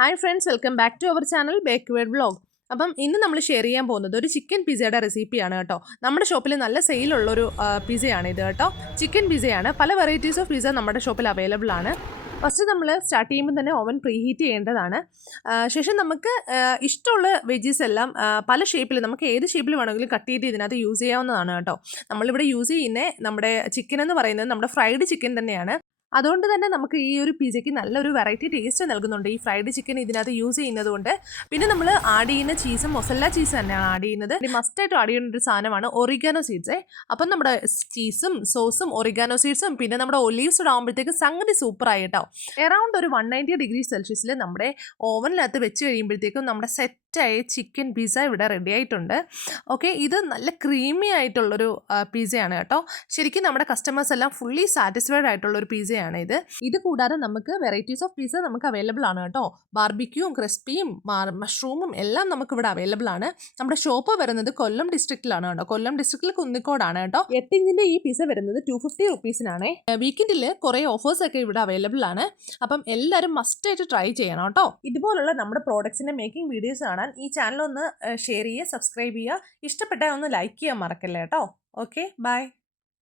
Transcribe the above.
Hi friends, welcome back to our channel backward vlog. അപ്പം ഇന്ന് നമ്മൾ ഷെയർ ചെയ്യാൻ പോകുന്നത് ഒരു ചിക്കൻ പിസയുടെ റെസിപ്പിയാണ് കേട്ടോ. നമ്മുടെ ഷോപ്പിൽ നല്ല സെയിലുള്ളൊരു പിസയാണ് ഇത് കേട്ടോ. ചിക്കൻ പിസയാണ്. പല വെറൈറ്റീസ് ഓഫ് പിസ നമ്മുടെ ഷോപ്പിൽ അവൈലബിൾ ആണ്. ഫസ്റ്റ് നമ്മൾ സ്റ്റാർട്ട് ചെയ്യുമ്പോൾ തന്നെ ഓവൻ പ്രീ ഹീറ്റ് ചെയ്യേണ്ടതാണ്. ശേഷം നമുക്ക് ഇഷ്ടമുള്ള വെജീസ് എല്ലാം പല ഷേപ്പിൽ, നമുക്ക് ഏത് ഷേപ്പിൽ വേണമെങ്കിലും കട്ട് ചെയ്ത് ഇതിനകത്ത് യൂസ് ചെയ്യാവുന്നതാണ് കേട്ടോ. നമ്മളിവിടെ യൂസ് ചെയ്യുന്നത് നമ്മുടെ ചിക്കൻ എന്ന് പറയുന്നത് നമ്മുടെ ഫ്രൈഡ് ചിക്കൻ തന്നെയാണ്. അതുകൊണ്ട് തന്നെ നമുക്ക് ഈ ഒരു പിസയ്ക്ക് നല്ലൊരു വെറൈറ്റി ടേസ്റ്റ് നൽകുന്നുണ്ട് ഈ ഫ്രൈഡ് ചിക്കൻ ഇതിനകത്ത് യൂസ് ചെയ്യുന്നത് കൊണ്ട്. പിന്നെ നമ്മൾ ആഡ് ചെയ്യുന്ന ചീസും മൊസല്ല ചീസ് തന്നെയാണ് ആഡ് ചെയ്യുന്നത്. മസ്റ്റായിട്ട് ആഡ് ചെയ്യുന്ന ഒരു സാധനമാണ് ഒറിഗാനോ സീഡ്സ്. അപ്പം നമ്മുടെ ചീസും സോസും ഒറിഗാനോ സീഡ്സും പിന്നെ നമ്മുടെ ഒലീവ്സ് ആകുമ്പോഴത്തേക്ക് സംഗതി സൂപ്പറായി കേട്ടോ. അറൗണ്ട് ഒരു 190°C നമ്മുടെ ഓവനിനകത്ത് വെച്ച് കഴിയുമ്പോഴത്തേക്കും നമ്മുടെ സെറ്റായ ചിക്കൻ പിസ്സ ഇവിടെ റെഡി ആയിട്ടുണ്ട്. ഓക്കെ, ഇത് നല്ല ക്രീമി ആയിട്ടുള്ളൊരു പിസ്സയാണ് കേട്ടോ. ശരിക്കും നമ്മുടെ കസ്റ്റമേഴ്സ് എല്ലാം ഫുള്ളി സാറ്റിസ്ഫൈഡ് ആയിട്ടുള്ളൊരു പിസ്സയാണ് ഇത് കൂടാതെ നമുക്ക് വെറൈറ്റീസ് ഓഫ് പിസ്സ നമുക്ക് അവൈലബിൾ ആണ് കേട്ടോ. ബാർബിക്യൂവും ക്രിസ്പിയും മഷ്റൂമും എല്ലാം നമുക്ക് ഇവിടെ അവൈലബിൾ ആണ്. നമ്മുടെ ഷോപ്പ് വരുന്നത് കൊല്ലം ഡിസ്ട്രിക്റ്റിലാണ് കേട്ടോ. കൊല്ലം ഡിസ്ട്രിക്റ്റിൽ കുന്നിക്കോടാണ് കേട്ടോ. 8 ഇഞ്ചിന്റെ ഈ പിസ്സ വരുന്നത് 250 റുപ്പീസിനാണ്. വീക്കെൻഡിൽ കുറേ ഓഫേഴ്സ് ഒക്കെ ഇവിടെ അവൈലബിൾ ആണ്. അപ്പം എല്ലാവരും മസ്റ്റ് ആയിട്ട് ട്രൈ ചെയ്യണം കേട്ടോ. ഇതുപോലുള്ള നമ്മുടെ പ്രോഡക്ട്സിന്റെ മേക്കിംഗ് വീഡിയോസ് കാണാൻ ഈ ചാനൽ ഒന്ന് ഷെയർ ചെയ്യുക, സബ്സ്ക്രൈബ് ചെയ്യുക, ഇഷ്ടപ്പെട്ടാൽ ഒന്ന് ലൈക്ക് ചെയ്യാൻ മറക്കല്ലേ കേട്ടോ. Okay, by.